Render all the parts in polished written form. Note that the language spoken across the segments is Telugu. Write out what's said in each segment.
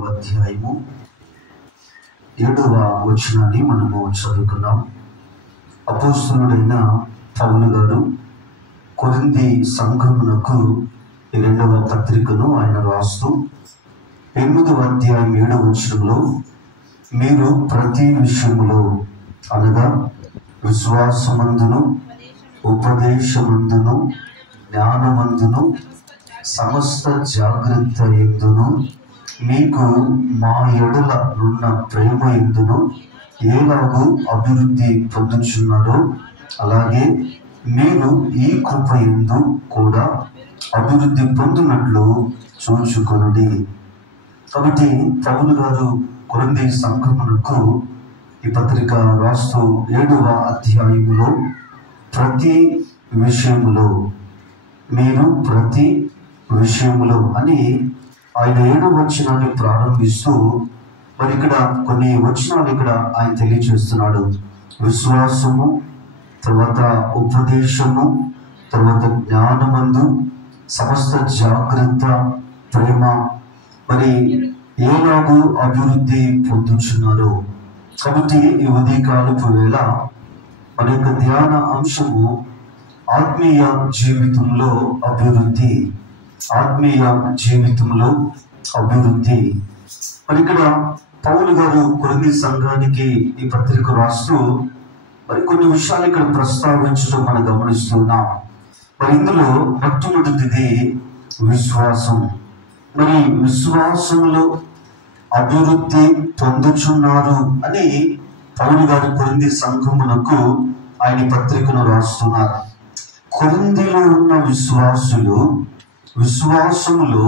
అధ్యాయము 7వ వచనాన్ని మనము చదువుకున్నాం. అపోస్తలుడైన పౌలు గారు కొరింథీ సంఘమునకు 2వ పత్రికను ఆయన రాస్తూ 8వ అధ్యాయం 7వ వచనంలో, మీరు ప్రతి విషయములో అనగా విశ్వాసమందును, ఉపదేశమందును, జ్ఞానమందును, సమస్త జాగ్రత్త యందును, మీకు మా ఎడల ఉన్న ప్రేమ యందును ఏలాగూ అభివృద్ధి పొందుచున్నారో అలాగే మీరు ఈ కృప యందు కూడా అభివృద్ధి పొందినట్లు చూచుకొనుడి. కాబట్టి పౌలు గారు కొరింథీ సంఘమునకు ఈ పత్రిక రాస్తూ 7వ అధ్యాయములో ప్రతి విషయములో, మీరు ప్రతి విషయములో అని ఆయన 7వ వచనాన్ని ప్రారంభిస్తూ మరి ఇక్కడ కొన్ని వచనాలు ఇక్కడ ఆయన తెలియజేస్తున్నాడు. విశ్వాసము, తర్వాత ఉపదేశము, తర్వాత జ్ఞానమందు, సమస్త జాగ్రత్త, ప్రేమ, మరి ఏలాగూ అభివృద్ధి పొందుచున్నారు. కాబట్టి ఈ ఉదయకాలపు వేళ మన యొక్క ధ్యాన అంశము ఆత్మీయ జీవితంలో అభివృద్ధి. ఆత్మీయ జీవితంలో అభివృద్ధి. మరి ఇక్కడ పౌలు గారు కొరింథీ సంఘానికి ఈ పత్రిక రాస్తూ మరి కొన్ని విషయాలు ఇక్కడ ప్రస్తావించడం మనం గమనిస్తున్నాం. మరి ఇందులో మొట్టమొదటిది విశ్వాసం. మరి విశ్వాసంలో అభివృద్ధి పొందుచున్నారు అని పౌలు గారు కొరింథీ సంఘమునకు ఆయన పత్రికను రాస్తున్నారు. కొరింథీలో ఉన్న విశ్వాసులు విశ్వాసములో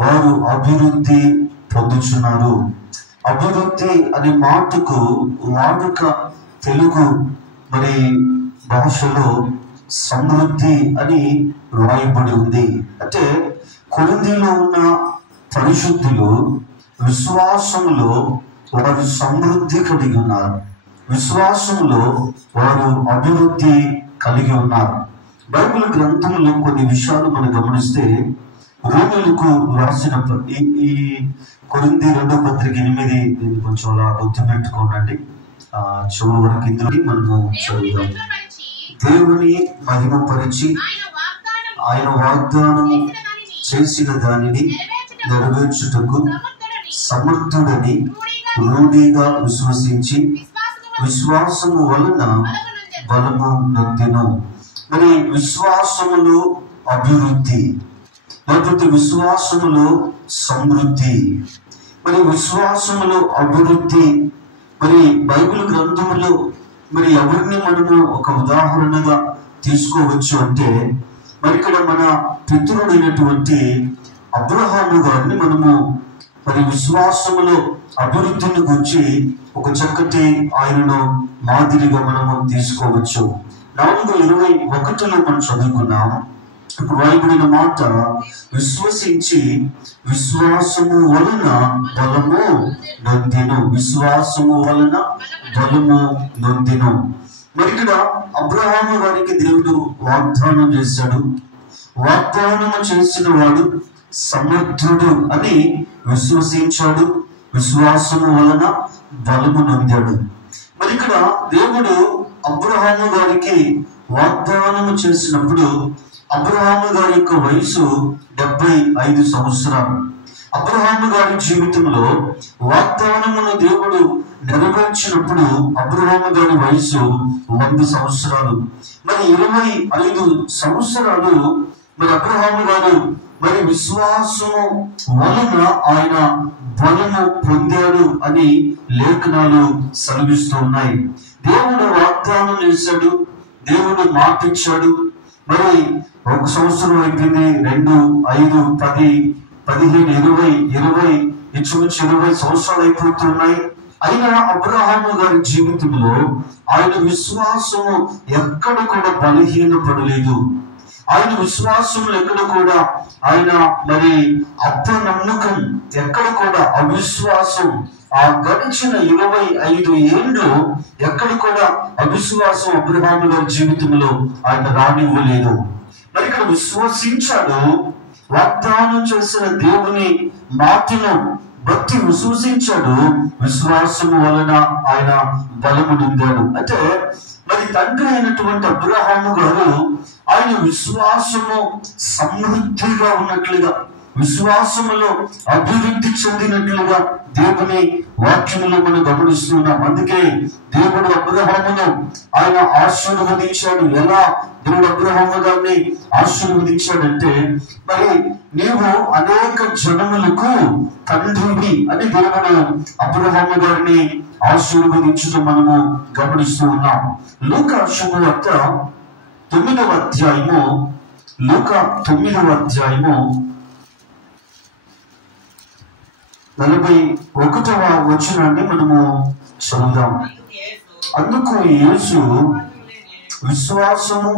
వారు అభివృద్ధి పొందుచున్నారు. అభివృద్ధి అనే మాటకు వాడుక తెలుగు మరి భాషలో సమృద్ధి అని రాయబడి ఉంది. అంటే కొరింథీలో ఉన్న పరిశుద్ధులు విశ్వాసములో వారు సమృద్ధి కలిగి ఉన్నారు. విశ్వాసంలో వారు అభివృద్ధి కలిగి ఉన్నారు. బైబిల్ గ్రంథంలో కొన్ని విషయాలు మనం గమనిస్తే, రోమీయులకు రాసిన ఈ కొరింథీ 2వ పత్రిక 8 దీన్ని కొంచెం అలా గుర్తుపెట్టుకోనండి. చివరి వరకు ఇందులో మనము చదువుదాం. దేవుని మహిమపరిచి ఆయన వాగ్దానము చేసిన దానిని నెరవేర్చుటకు సమర్థుడని రూఢిగా విశ్వసించి విశ్వాసము వలన బలము నొందెను. మరి విశ్వాసములో అభివృద్ధి, లేకపోతే విశ్వాసములో సమృద్ధి. మరి విశ్వాసములో అభివృద్ధి మరి బైబిల్ గ్రంథంలో మరి ఎవరిని మనము ఒక ఉదాహరణగా తీసుకోవచ్చు అంటే, మరి ఇక్కడ మన పితరుడైనటువంటి అబ్రహాము గారిని మనము మరి విశ్వాసములో అభివృద్ధిని గురించి ఒక చక్కటి ఆయనను మాదిరిగా మనము తీసుకోవచ్చు. 4:21 మనం చదువుకున్నాం. ఇప్పుడు రాయబడిన మాట, విశ్వసించి విశ్వాసము వలన బలము నొందెను. విశ్వాసము వలన బలము నొందెను. మరి ఇక్కడ అబ్రహాము గారికి దేవుడు వాగ్దానం చేశాడు. వాగ్దానము చేసిన వాడు సమర్థుడు అని విశ్వసించాడు. విశ్వాసము వలన బలము నొందాడు. మరి ఇక్కడ దేవుడు అబ్రహాము గారికి వాగ్దానము చేసినప్పుడు అబ్రహాము గారి యొక్క వయసు 75 సంవత్సరాలు. అబ్రహాము గారి జీవితంలో వాగ్దానమును దేవుడు నెరవేర్చినప్పుడు అబ్రహాము గారి వయసు 100 సంవత్సరాలు. మరి 25 సంవత్సరాలు మరి అబ్రహాము గారు మరి విశ్వాసము వలన ఆయన బలము పొందాడు అని లేఖనాలు సెలవిస్తూ ఉన్నాయి. దేవుడు వాగ్దానం చేశాడు, దేవుడు మాట ఇచ్చాడు. మరి 1 సంవత్సరం అయిపోయింది, 2, 5, 10, 15, 20 ఇంచుమించు 20 సంవత్సరాలు అయిపోతున్నాయి. అయినా అబ్రహాము గారి జీవితంలో ఆయన విశ్వాసము ఎక్కడ కూడా బలహీనపడలేదు. ఆయన విశ్వాసంలో ఎక్కడ కూడా ఆయన మరి అపనమ్మకం, ఎక్కడ కూడా అవిశ్వాసం, ఆ గడిచిన 25 ఏళ్ళు ఎక్కడ కూడా అవిశ్వాసం అబ్రహాము గారి జీవితంలో ఆయన రానివ్వలేదు. మరి ఇక్కడ విశ్వసించాడు, వాగ్దానం చేసిన దేవుని మాటను భక్తి విశ్వసించాడు, విశ్వాసము వలన ఆయన బలము నిందాడు. అంటే మరి తండ్రి అయినటువంటి అబ్రహాము గారు ఆయన విశ్వాసము సమృద్ధిగా ఉన్నట్లుగా, విశ్వాసములో అభివృద్ధి చెందినట్లుగా దేవుని వాక్యములో మనం గమనిస్తున్నాం. అందుకే దేవుడు అబ్రహామును ఆయన ఆశీర్వదించాడు. ఎలా దేవుడు అబ్రహాము గారిని ఆశీర్వదించాడంటే, మరి నీవు అనేక జనములకు తండ్రివి అని దేవుడు అబ్రహాము గారిని ఆశీర్వదించడం మనము గమనిస్తూ ఉన్నాం. లూకా శుభవార్త 9వ అధ్యాయము, లూకా 9వ అధ్యాయము 41వ వచనాన్ని మనము చదువుదాం. అందుకు యేసు విశ్వాసము